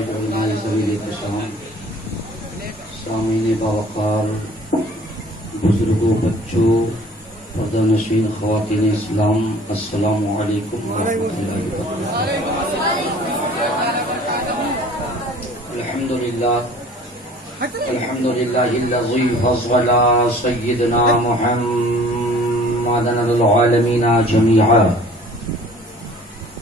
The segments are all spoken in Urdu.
علماء ذویل احترام، سامعین باوقار، بزرگوں، بچوں، پردہ نشین خواتین اسلام، السلام علیکم ورحمۃ اللہ وبرکاتہ۔ الحمدللہ الذی فضل سیدنا محمدا علی العالمین جميعا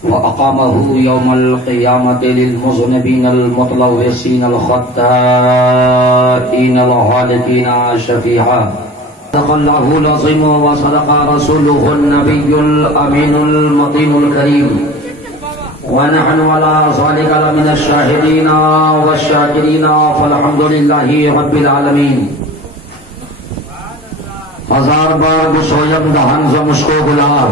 وأقامه يوم القيامة للمذنبين المتلوثين الخطائين الهالكين شفيعا۔ صدق الله العظيم وصدق رسوله النبي الأمين المطين الكريم، ونحن على ذلك لمن الشاهدين والشاكرين، فالحمد لله رب العالمين۔ ہزار بار گشویم دہن ز مشکو گلار،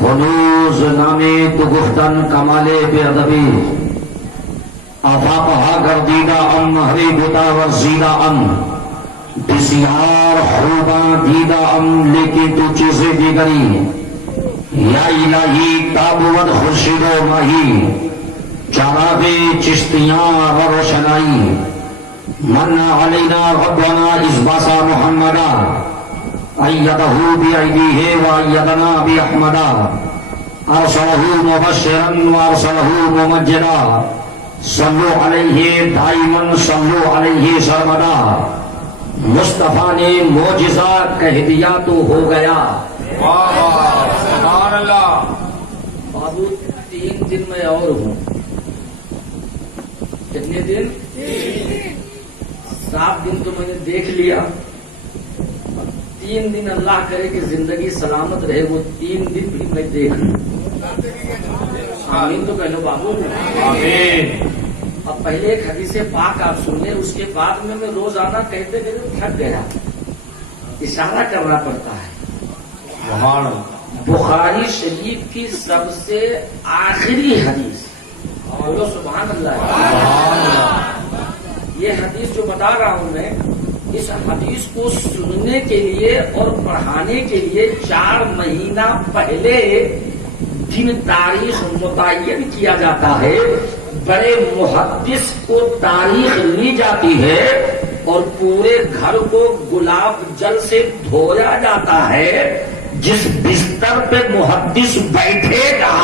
ہنوز نامی تو گفتن کمال بے ادبی، آفاقہا گردیدہ ام مہری بتا ورزیدہ ام، بسیار خوباں دیدہ ام لیکن تو چیزیں دیگری، یا الہی تابود خورشید و ماہی، چراغ چشتیاں و روشنائی، منع علینا ربنا اسباسا محمدہ، ایدہ بیعیدیہ و ایدنا باحمدہ، ارسلہ مبشرا و ارسلہ ممجدا، صلو علیہ دائما صلو علیہ سرمدا۔ مصطفیٰ نے معجزہ کہہ دیا تو ہو گیا۔ سبحان اللہ۔ بابو 3 دن میں اور ہوں۔ کتنے دن؟ 7 دن تو میں نے دیکھ لیا، 3 دن اللہ کرے کہ زندگی سلامت رہے، وہ 3 دن بھی میں دیکھ لوں۔ آمین تو کہہ لو بابو۔ آمین۔ اب پہلے ایک حدیث پاک آپ سن لیں، اس کے بعد میں روزانہ کہتے کہتے تھک گیا، اشارہ کرنا پڑتا ہے۔ سبحان اللہ۔ بخاری شریف کی سب سے آخری حدیث، بولو سبحان اللہ۔ سبحان اللہ۔ یہ حدیث جو بتا رہا ہوں میں، اس حدیث کو سننے کے لیے اور پڑھانے کے لیے 4 مہینہ پہلے دن تاریخ متعین کیا جاتا ہے، بڑے محدث کو تاریخ لی جاتی ہے اور پورے گھر کو گلاب جل سے دھویا جاتا ہے۔ جس بستر پہ محدث بیٹھے گا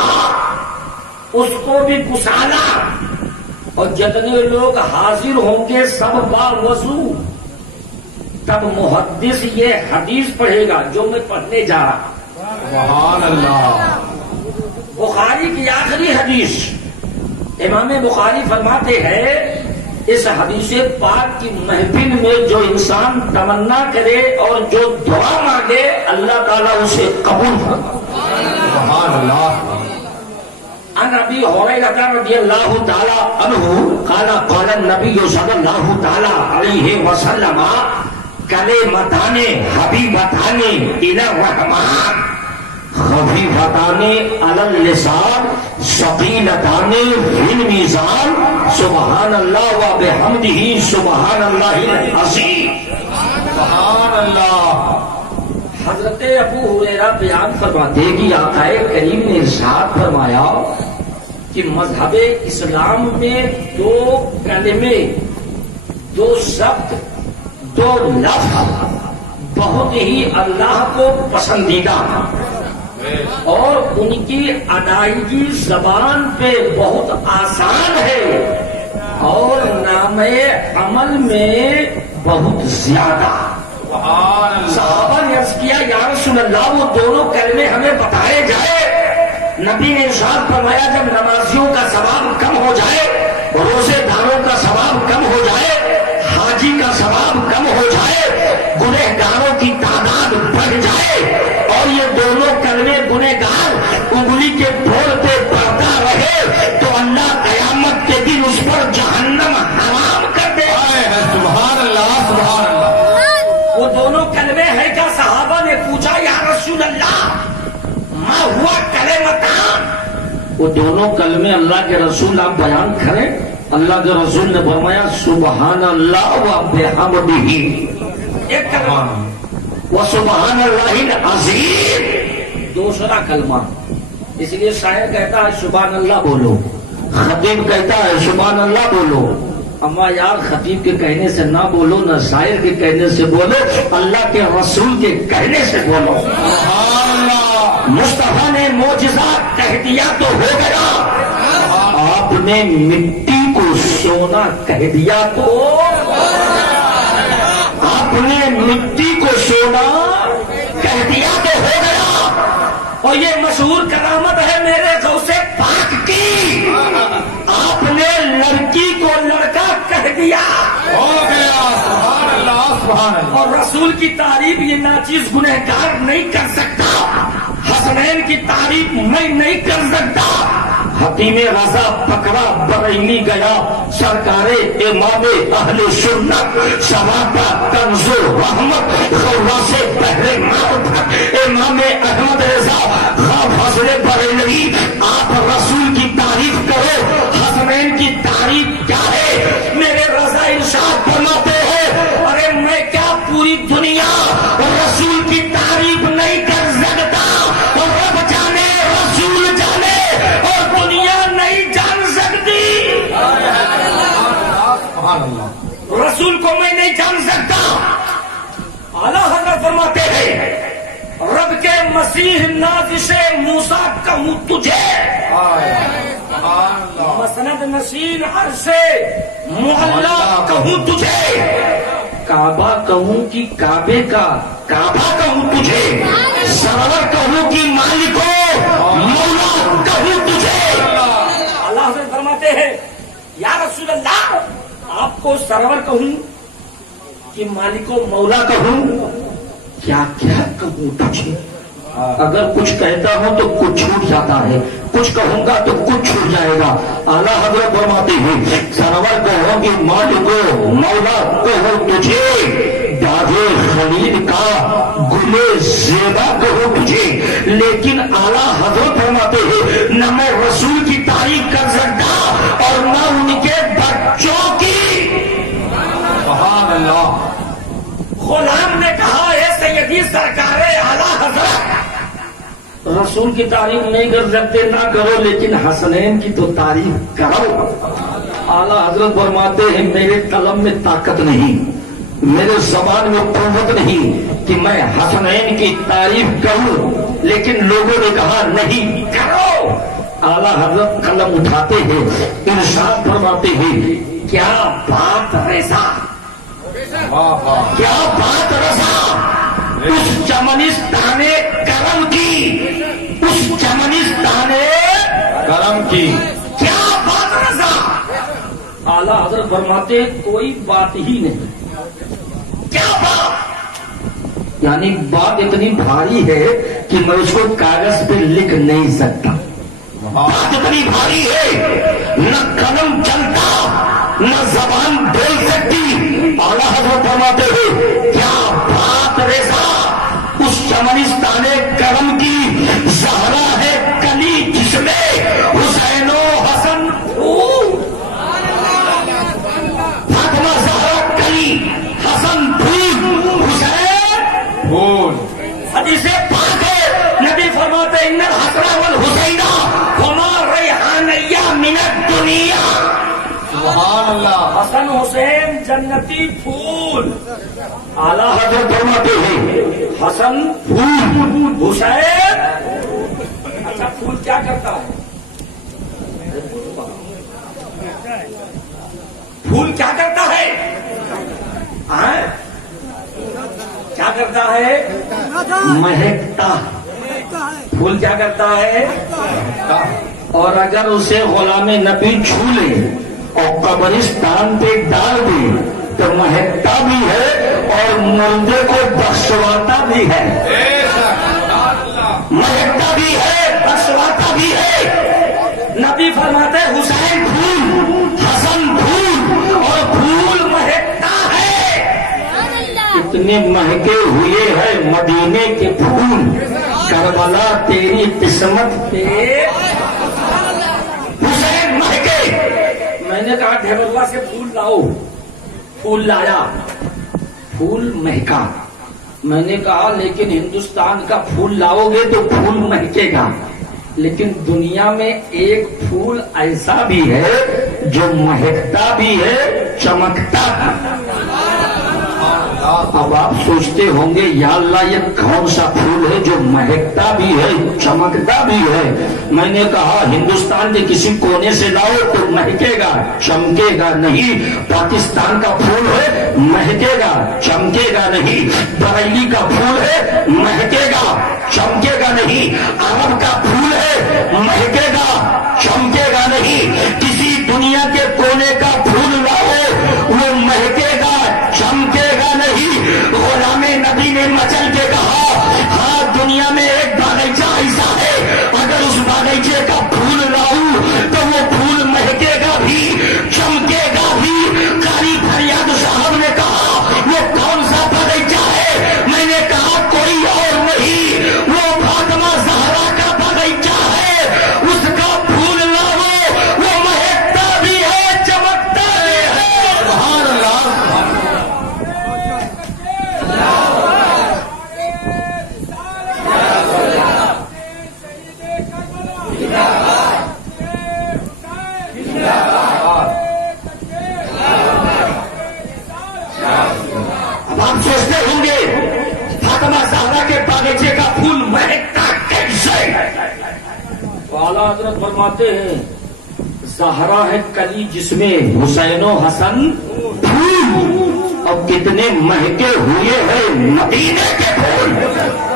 اس کو بھی گسانا، اور جتنے لوگ حاضر ہوں گے سب باوضو، تب محدث یہ حدیث پڑھے گا جو میں پڑھنے جا رہا ہوں۔ سبحان اللہ۔ بخاری کی آخری حدیث، امام بخاری فرماتے ہیں اس حدیث پاک کی محفل میں جو انسان تمنا کرے اور جو دعا مانگے اللہ تعالیٰ اسے قبول فرمائے۔ سبحان اللہ۔ عن ابی ہریرہ رضی اللہ تعالی عنہ قال قال النبی صلی اللہ تعالی علیہ وسلم کلمتان حبیبتان الی الرحمن خفیفتان علی اللسان ثقیلتان فی المیزان سبحان اللہ و بحمدہ سبحان اللہ العظیم۔ سبحان اللہ۔ حضرت ابو ہریرہ بیان فرماتے کہ آقا کریم نے ارشاد فرمایا کہ مذہب اسلام میں 2 کلمے، 2 شبد، 2 لفظ بہت ہی اللہ کو پسندیدہ اور ان کی ادائیگی زبان پہ بہت آسان ہے اور نام عمل میں بہت زیادہ۔ صحابہ نے عرض کیا یا رسول اللہ وہ دونوں کلمے ہمیں بتائے جائے۔ نبی نے ارشاد فرمایا جب نمازیوں کا ثواب کم ہو جائے، روزے داروں کا ثواب کم ہو جائے، حاجی کا ثواب کم ہو جائے، گنہگاروں کی تعداد بڑھ جائے اور یہ دونوں کلمے گنہگار انگلی کے پھول پہ پڑتا رہے تو اللہ قیامت کے دن اس پر جہنم حرام کر دے۔ سبحان اللہ۔ سبحان اللہ۔ وہ دونوں کلمے ہیں کیا؟ صحابہ نے پوچھا یا رسول اللہ ما ہوا کلمتان؟ وہ دونوں کلمے اللہ کے رسول آپ بیان کریں۔ اللہ کے رسول نے فرمایا سبحان اللہ و بحمدہ، ایک کلمہ، و سبحان اللہ العظیم دوسرا کلمہ۔ اس لیے شاعر کہتا ہے سبحان اللہ بولو، خطیب کہتا ہے سبحان اللہ بولو، اما یار خطیب کے کہنے سے نہ بولو، نہ شاعر کے کہنے سے بولو، اللہ کے رسول کے کہنے سے بولو۔ سبحان اللہ، مصطفیٰ نے معجزات کہہ دیا تو ہو گیا، آپ نے مٹی کو سونا کہہ دیا تو، آپ نے مٹی کو سونا کہہ دیا تو ہو گیا۔ اور یہ مشہور کرامت ہے میرے غوث پاک کی، آپ نے لڑکی کو لڑکا کہہ دیا ہو گیا۔ سبحان اللہ، سبحان اللہ، اور رسول کی تعریف یہ ناچیز گنہگار نہیں کر سکتا، حسنین کی تعریف میں نہیں کر سکتا۔ حتیم رضا پکڑا بریلی گیا، سرکار امام اہل سنت شبابہ کنز رحمت غورا سے پہلے معرفت امام احمد رضا خواہ فضل بریلوی، آپ رسول کی تعریف کرو، حسنین کی تعریف کیا ہے؟ میرے رضا ارشاد فرماتے ہیں ارے میں کیا پوری دنیا رسول کی تعریف نہیں کر سکتا، اور رب جانے رسول جانے اور دنیا نہیں جان سکتی، سبحان اللہ، رسول کو میں نہیں جان سکتا۔ اعلیٰ حضرت فرماتے ہیں رب کے مسیح نازش موسیٰ کہوں تجھے، سبحان اللہ، مسند نشین عرش معلا کہوں تجھے، کعبہ کہوں کہ کعبے کا کعبہ کہوں تجھے، سرور کہوں کہ مالکو مولا کہوں تجھے۔ اللہ حضرت فرماتے ہیں یا رسول اللہ آپ کو سرور کہوں کہ مالکو مولا کہوں، کیا کیا کہوں تجھے؟ اگر کچھ کہتا ہوں تو کچھ چھوٹ جاتا ہے، کچھ کہوں گا تو کچھ چھوٹ جائے گا۔ اعلیٰ حضرت فرماتے ہیں سرور کہوں کہ مالکو مولا کہوں تجھے، باغے خلید کا گلے زیبا کہوں تجھے، لیکن اعلیٰ حضرت فرماتے ہیں نہ میں رسول کی تعریف کر سکتا اور نہ ان کے بچوں کی۔ سبحان اللہ، غلام نے کہا ہے سیدی سرکار اعلیٰ حضرت رسول کی تعریف نہیں کر سکتے نہ کرو، لیکن حسنین کی تو تعریف کرو۔ اعلیٰ حضرت فرماتے ہیں میرے قلم میں طاقت نہیں، میرے زبان میں قوت نہیں کہ میں حسنین کی تعریف کروں، لیکن لوگوں نے کہا نہیں کرو۔ اعلیٰ حضرت قلم اٹھاتے ہیں، ارشاد فرماتے ہیں کیا بات رضا، واہ واہ، کیا بات رضا اس چمنستان کرم کی، اس چمنستان کرم کی، کیا بات رضا۔ اعلیٰ حضرت فرماتے کوئی بات ہی نہیں، کیا بات، یعنی بات اتنی بھاری ہے کہ میں اس کو کاغذ پہ لکھ نہیں سکتا، بات اتنی بھاری ہے نہ قلم چلتا نہ زبان بول سکتی۔ اعلیٰ حضرت فرماتے ہیں کیا بات رضا اس چمنستان کرم کی، زہرا ہے کلی جس میں حسین و حسن پھول، فاطمہ زہرا کلی حسن پھول حسین پھول، حدیث پاک ہے نبی فرماتے ان الحسن والحسین ہما ریحانیہ من الدنیا، سبحان اللہ، حسن حسین جنتی پھول۔ اعلیٰ حضرت فرماتے ہیں حسن پھول، حسین اچھا پھول کیا کرتا ہے؟ پھول کیا کرتا ہے؟ کیا کرتا ہے؟ مہکتا۔ پھول کیا کرتا ہے؟ اور اگر اسے غلام نبی چھو لے اور قبرستان پہ ڈال دے تو مہکتا بھی ہے اور مردے کو بخشواتا بھی ہے، مہکتا بھی ہے بخشواتا بھی ہے۔ نبی فرماتے حسین پھول، حسن پھول اور پھول مہکتا ہے، اتنے مہکے ہوئے ہیں مدینے کے پھول، کربلا تیری قسمت پہ حسین مہکے۔ میں نے کہا ڈھیبروا سے پھول لاؤ، پھول لایا، پھول مہکا۔ میں نے کہا لیکن ہندوستان کا پھول لاؤ گے تو پھول مہکے گا، لیکن دنیا میں ایک پھول ایسا بھی ہے جو مہکتا بھی ہے چمکتا بھی۔ اب آپ سوچتے ہوں گے یا اللہ یہ کون سا پھول ہے جو مہکتا بھی ہے چمکتا بھی ہے؟ میں نے کہا ہندوستان کے کسی کونے سے لاؤ تو مہکے گا چمکے گا نہیں۔ پاکستان کا پھول ہے مہکے گا چمکے گا نہیں۔ بریلی کا پھول ہے مہکے گا چمکے گا نہیں۔ عرب کا پھول ہے مہکے گا چمکے گا نہیں۔ کسی دنیا کے کونے کا پھول لاؤ وہ مہکے گا چمکے گا نہیں۔ غلام نبی نے مچل کے کہا ہاں دنیا میں ایک باغیچہ ایسا ہے اگر اس باغیچے کا پھول لاؤں تو وہ پھول مہکے گا بھی چمکے گا بھی۔ قاری فریاد صاحب نے کہا وہ کون سا باغیچہ ہے؟ میں نے کہا کوئی اور نہیں وہ فاطمہ زہرا کا باغیچہ ہے۔ اس کا پھول لاؤ وہ مہکتا بھی ہے چمکتا بھی ہے۔ سبحان اللہ۔ اب آپ سوچتے ہوں گے فاطمہ زہرا کے باغیچے کا پھول مہکتا کیسے؟ تو اعلیٰ حضرت فرماتے ہیں زہرا ہے کلی جس میں حسین و حسن پھول، اب کتنے مہکے ہوئے ہیں مدینے کے پھول۔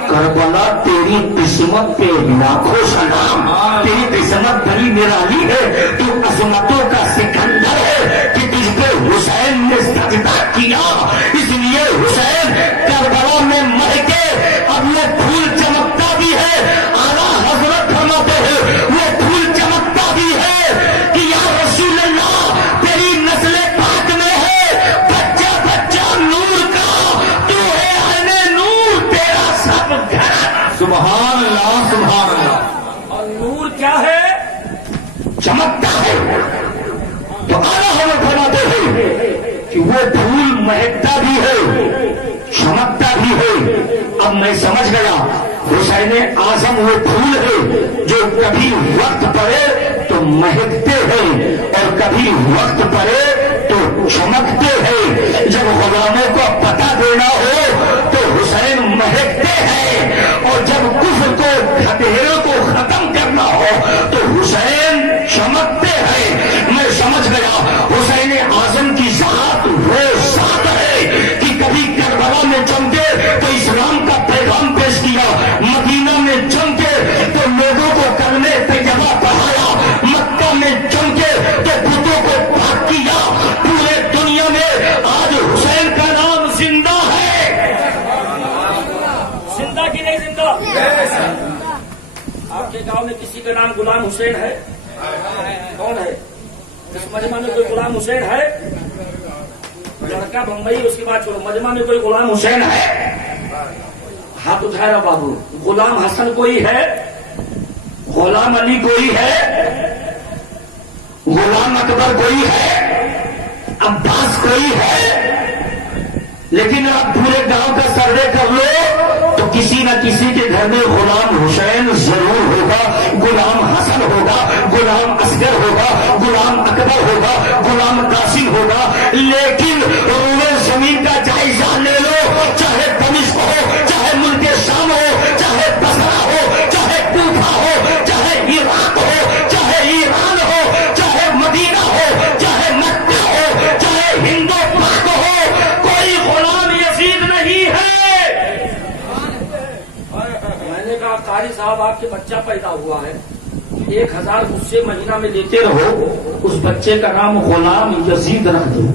کربلا تیری قسمت پہ لاکھوں سلام، تیری قسمت بڑی نرالی ہے، تو عظمتوں کا سکندر ہے کہ تجھ پہ حسین نے سجدہ کیا، اس لیے حسین کربلا میں مہکے۔ اب وہ پھول چمکتا بھی ہے، اعلیٰ حضرت فرماتے ہیں وہ پھول چمکتا بھی ہے کہ یا رسول اللہ تیری نسل پاک میں ہے بچہ بچہ نور کا، تو ہے عین نور تیرا سب گھر۔ سبحان اللہ سبحان اللہ۔ اور نور کیا ہے؟ چمکتا ہے۔ تو اعلیٰ حضرت فرماتے ہیں کہ وہ پھول مہکتا بھی ہے چمکتا بھی ہے۔ اب میں سمجھ گیا حسین اعظم وہ پھول ہے جو کبھی وقت پڑے تو مہکتے ہیں اور کبھی وقت پڑے تو چمکتے ہیں۔ جب غلاموں کو پتہ دینا ہو تو حسین مہکتے ہیں، اور جب کفر کو ہتھیروں کو ختم کرنا ہو تو حسین چمکتے ہیں۔ میں سمجھ گیا حسین اعظم کی ذات وہ ذات ہے کہ کبھی کربلا میں چمکے تو اسلام کا پیغام پیش کیا، مدینہ میں چمکے تو لوگوں کو کلمہ طیبہ پڑھایا، مکہ میں چمکے تو بتوں کو پاک کیا۔ پورے دنیا میں آج حسین کا نام زندہ ہے۔ زندہ کی نہیں زندہ؟ آپ کے گاؤں میں کسی کا نام غلام حسین ہے؟ کون ہے؟ اس مجمع میں کوئی غلام حسین ہے؟ لڑکا بمبئی اس کی بات چھوڑو، مجمع میں کوئی غلام حسین ہے؟ ہاتھ اٹھائے رہا بابو۔ غلام حسن کوئی ہے؟ غلام علی کوئی ہے؟ غلام اکبر کوئی ہے؟ عباس کوئی ہے؟ لیکن آپ پورے گاؤں کا سروے کر لو تو کسی نہ کسی کے گھر میں غلام حسین ضرور ہوگا، غلام حسن ہوگا، غلام اصغر ہوگا، غلام اکبر ہوگا، غلام قاسم ہوگا۔ لیکن روئے زمین کا جائزہ لے لو، چاہے دمشق ہو، چاہے ملک شام ہو، چاہے بصرہ ہو، چاہے کوفہ ہو، چاہے عراق ہو، چاہے ایران ہو، چاہے مدینہ ہو، چاہے مکہ ہو، چاہے ہند و پاک ہو، کوئی غلام یزید نہیں ہے۔ میں نے کہا قاری صاحب آپ کے بچہ پیدا ہوا ہے، 1000 مجھ سے مہینہ میں لیتے رہو، اس بچے کا نام غلام یزید رکھ دو۔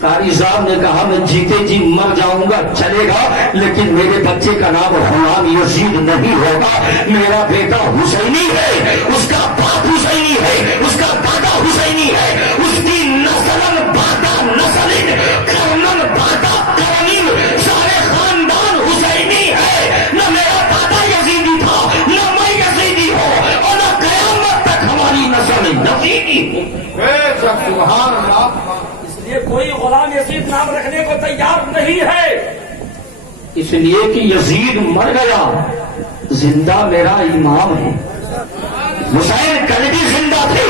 قاری صاحب نے کہا میں جیتے جی مر جاؤں گا چلے گا، لیکن میرے بچے کا نام غلام یزید نہیں ہوگا۔ میرا بیٹا حسینی ہے، اس کا باپ حسینی ہے، اس کا دادا حسینی ہے، اس کی نسلن بادا نسلن کرنن بادا کرنن سارے خاندان حسینی ہے۔ نہ میرا دادا یزیدی تھا، نہ میں یزیدی ہوں، اور نہ قیامت تک ہماری نسل یزیدی ہو۔ سبحان اللہ۔ یہ کوئی غلام یزید نام رکھنے کو تیار نہیں ہے، اس لیے کہ یزید مر گیا، زندہ میرا امام ہے. حسین کل بھی زندہ تھے,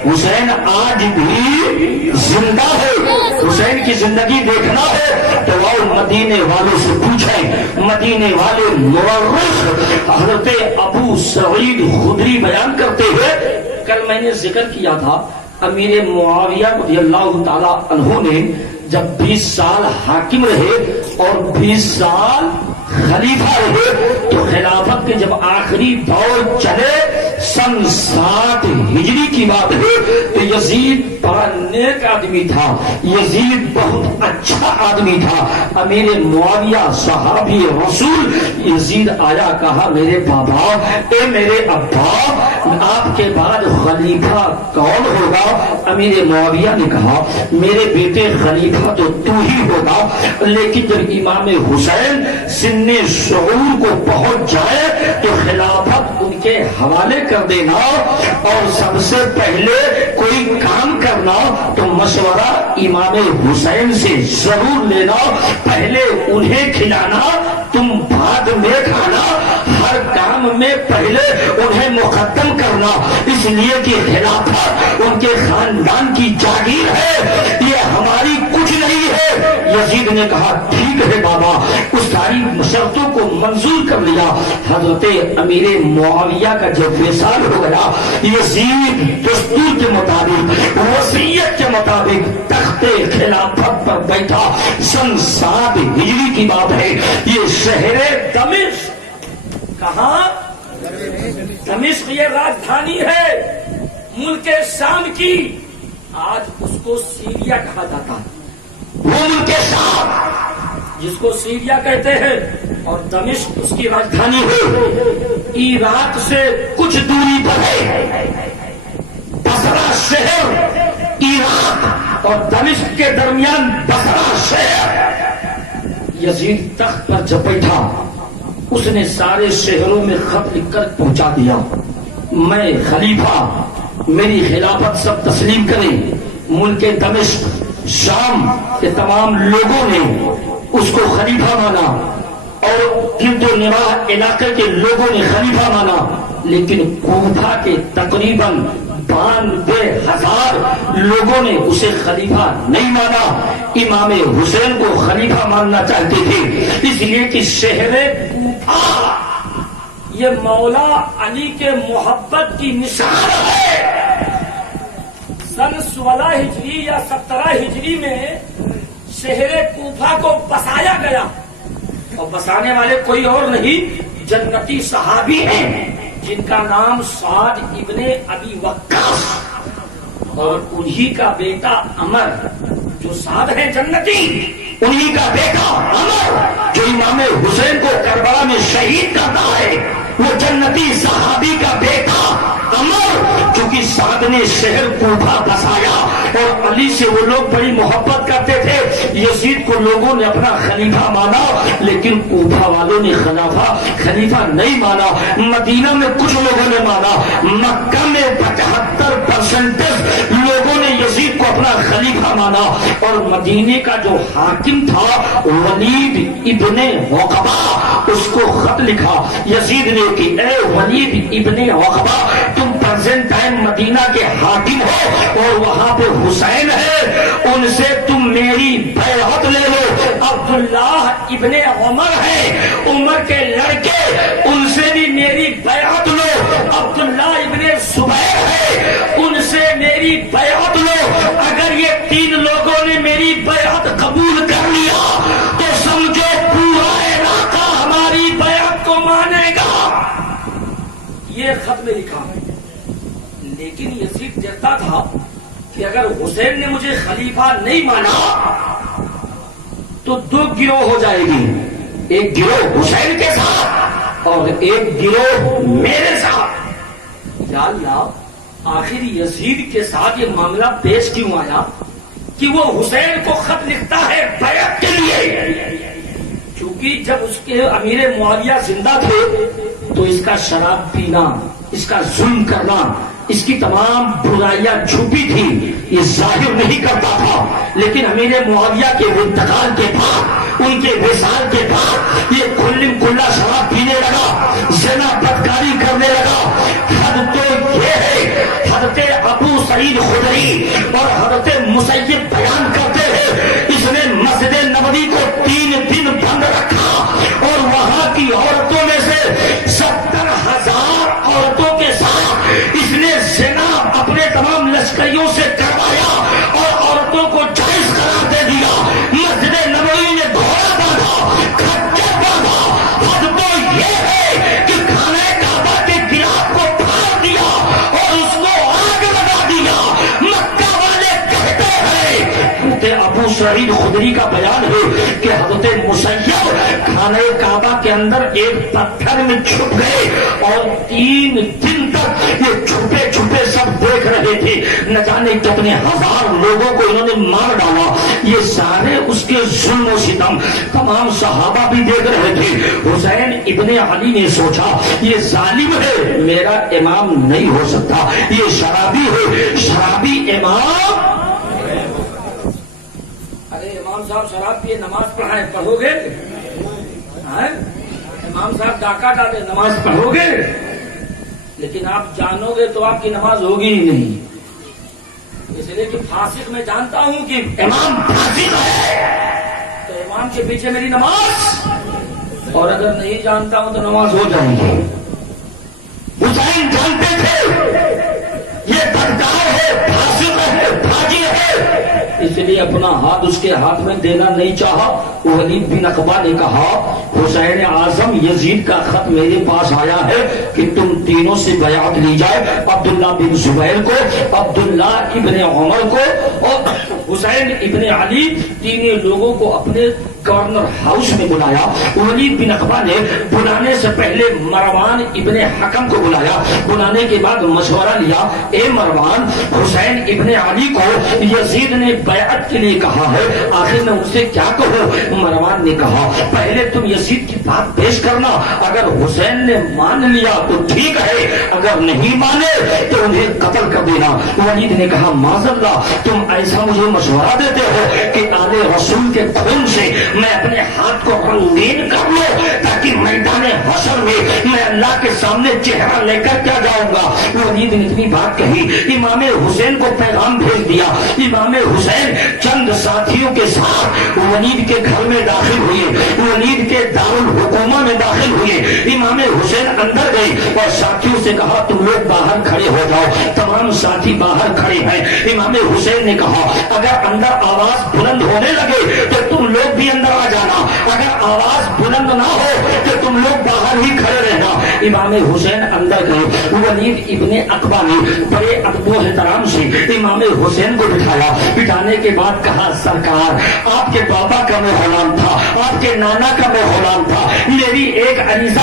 حسین آج بھی زندہ ہے. حسین کی زندگی دیکھنا ہے تو آؤ مدینے والوں سے پوچھیں. مدینے والے مورخ حضرت ابو سعید خدری بیان کرتے ہیں, کل میں نے ذکر کیا تھا امیر معاویہ رضی اللہ تعالی عنہ نے جب 20 سال حاکم رہے اور 20 سال خلیفہ رہے تو خلافت کے جب آخری دور چلے سن 60 ہجری کی بات ہے تو یزید بڑا نیک آدمی تھا, یزید بہت اچھا آدمی تھا. امیر معاویہ صحابی رسول, یزید آیا کہا میرے بابا, اے میرے ابا, آپ کے بعد خلیفہ کون ہوگا؟ امیر معاویہ نے کہا میرے بیٹے خلیفہ تو تو ہی ہوگا, لیکن جب امام حسین سن شعور کو پہنچ جائے تو خلافت ان کے حوالے کر دینا اور سب سے پہلے کوئی کام کرنا تو مشورہ امام حسین سے ضرور لینا, پہلے انہیں کھلانا تم بعد میں کھانا, ہر کام میں پہلے انہیں مقدم کرنا, اس لیے کہ خلافت ان کے خاندان کی جاگیر ہے, یہ ہماری کچھ نہیں ہے. یزید نے کہا ٹھیک ہے بابا, اس ساری شرطوں کو منظور کر لیا. حضرت امیر معاویہ کا جب وصال ہو گیا, یزید دستور کے مطابق وصیت کے مطابق تخت خلافت پر بیٹھا. سن 7 ہجری کی بات ہے. یہ شہر دمشق, کہاں؟ دمشق یہ راجدھانی ہے ملک شام کی. آج اس کو سیریا کہا جاتا ہے, وہ ملک شام جس کو سیریا کہتے ہیں, اور دمشق اس کی راجدھانی ہے. عراق سے کچھ دوری پر ہے. بصرہ شہر عراق اور دمشق کے درمیان بصرہ شہر. یزید تخت پر جب بیٹھا اس نے سارے شہروں میں خط لکھ کر پہنچا دیا, میں خلیفہ, میری خلافت سب تسلیم کریں. ملک دمشق شام کے تمام لوگوں نے اس کو خلیفہ مانا اور گرد و نواح علاقے کے لوگوں نے خلیفہ مانا, لیکن کوفہ کے تقریباً 92,000 لوگوں نے اسے خلیفہ نہیں مانا. امام حسین کو خلیفہ ماننا چاہتے تھے, اس لیے کہ شہر کوفہ یہ مولا علی کے محبت کی نشان ہے. سن 16 ہجری یا 17 ہجری میں شہر کوفہ کو بسایا گیا, اور بسانے والے کوئی اور نہیں جنتی صحابی ہیں جن کا نام سعد ابن ابی وقاص, اور انہی کا بیٹا عمر, جو سعد ہیں جنتی, انہی کا بیٹا عمر جو امام حسین کو کربلا میں شہید کرتا ہے, وہ جنتی صحابی کا بیٹا عمر, چونکہ سعد نے شہر کوفہ بسایا اور علی سے وہ لوگ بڑی محبت کرتے تھے. یزید کو لوگوں نے اپنا خلیفہ مانا, لیکن کوفہ والوں نے خلیفہ نہیں مانا. مدینہ میں کچھ لوگوں نے مانا, مکہ میں 75% لوگوں نے یزید کو اپنا خلیفہ مانا. اور مدینے کا جو حاکم تھا ولید ابن عقبہ, اس کو خط لکھا یزید نے کہ اے ولید ابن عقبہ, تم پرزینٹ ٹائم مدینہ کے حاکم ہو اور وہاں پہ حسین ہے, ان سے تم میری بیعت لے لو. عبداللہ ابن عمر ہے, عمر کے لڑکے, ان سے بھی میری بیعت لو. عبداللہ ابن زبیر ہے, ان سے میری بیعت لو. اگر یہ 3 لوگوں نے میری بیعت قبول کر لیا تو سمجھو پورا علاقہ ہماری بیعت کو مانے گا. یہ خط میں لکھا ہے. لیکن یزید ڈرتا تھا کہ اگر حسین نے مجھے خلیفہ نہیں مانا تو 2 گروہ ہو جائے گی, ایک گروہ حسین کے ساتھ اور ایک گروہ میرے ساتھ. یا اللہ, آخر یزید کے ساتھ یہ معاملہ پیش کیوں آیا کہ وہ حسین کو خط لکھتا ہے بیعت کے لیے؟ کیونکہ جب اس کے امیر معاویہ زندہ تھے تو اس کا شراب پینا, اس کا ظلم کرنا, اس کی تمام برائیاں چھپی تھی، یہ ظاہر نہیں کرتا تھا، لیکن امیر معاویہ کے انتقال کے بعد، ان کے وصال کے بعد یہ کھلم کھلا شراب پینے لگا، زنا بدکاری کرنے لگا۔ حد تو یہ ہے، حضرت ابو سعید خدری اور حضرت مسیب بیان کرتے ہیں، اس نے مسجد نبوی کو 3 دن بند رکھا اور وہاں کی عورتوں میں سے 70,000 عورتوں کے ساتھ اس نے زنا اپنے تمام لشکریوں سے کروایا اور عورتوں کو جائز قرار دے دیا۔ مسجد نبوی نے گھوڑا باندھا، کھچر باندھا۔ حد تو یہ ہے کہ خانہ کعبہ کے گراف کو پھاڑ دیا اور اس کو آگ لگا دیا۔ مکہ والے کہتے ہیں، حضرت ابو سعید خدری کا بیان ہے کہ حضرت مسیب خانہ کعبہ کے اندر ایک پتھر میں چھپ گئے اور 3 دن تک یہ چھپے چھپے سب دیکھ رہے تھے۔ نہ جانے کتنے ہزار لوگوں کو انہوں نے مار ڈالا۔ یہ سارے اس کے ظلم و ستم تمام صحابہ بھی دیکھ رہے تھے۔ حسین ابن علی نے سوچا یہ ظالم ہے، میرا امام نہیں ہو سکتا، یہ شرابی ہے، شرابی امام۔ ارے امام صاحب شراب پیے نماز پڑھائیں، پڑھو گے؟ امام صاحب ڈاکہ ڈالے، نماز پڑھو گے؟ لیکن آپ جانو گے تو آپ کی نماز ہوگی ہی نہیں، اس لیے کہ فاسق میں جانتا ہوں کہ امام فاسق ہے تو امام کے پیچھے میری نماز، اور اگر نہیں جانتا ہوں تو نماز ہو جائے گی۔ حسین جانتے تھے یہ بدکار ہے، فاسق ہے، فاجر ہے، اس لیے اپنا ہاتھ اس کے ہاتھ میں دینا نہیں چاہا۔ ولید بن عقبہ نے کہا حسین اعظم یزید کا خط میرے پاس آیا ہے کہ تم تینوں سے بیعت لی جائے، عبداللہ بن زبیر کو، عبداللہ ابن عمر کو اور حسین ابن علی، تینوں لوگوں کو اپنے گورنر ہاؤس میں بلایا۔ ولید بن عقبہ نے بلانے سے پہلے مروان ابن حکم کو بلایا، بلانے کے بعد مشورہ لیا، اے مروان، حسین ابن علی کو یزید نے بیعت کے لیے کہا ہے، آخر میں ان سے کیا کہوں؟ مروان نے کہا پہلے تم یزید کی بات پیش کرنا، اگر حسین نے مان لیا تو ٹھیک ہے، اگر نہیں مانے تو انہیں قتل کر دینا۔ ولید نے کہا معذاللہ، تم ایسا مجھے مشورہ دیتے ہو کہ آل رسول کے خون سے میں اپنے ہاتھ کو رنگین کر لوں تاکہ میدان حشر میں اللہ کے سامنے چہرہ لے کر کیا جاؤں گا؟ ولید نے اتنی بات کہی، امام حسین کو پیغام بھیج دیا۔ امام حسین چند ساتھیوں کے ساتھ ولید کے گھر میں داخل ہوئے، ولید کے دارالحکومہ میں داخل ہوئے۔ امام حسین اندر گئے اور ساتھیوں سے کہا تم لوگ باہر کھڑے ہو جاؤ۔ تمام ساتھی باہر کھڑے ہیں۔ امام حسین نے کہا اگر اندر آواز بلند ہونے لگے تو تم لوگ بھی اندر آ جانا، اگر آواز بلند نہ ہو تو تم لوگ باہر ہی کھڑے رہنا۔ امام حسین اندر گئے۔ ولید ابن عقبہ نے بڑے ادب و احترام سے امام حسین کو بٹھایا، بٹھانے کے بعد کہا سرکار آپ کے بابا کا میں غلام تھا، آپ کے نانا کا میں غلام تھا، میری ایک عریضہ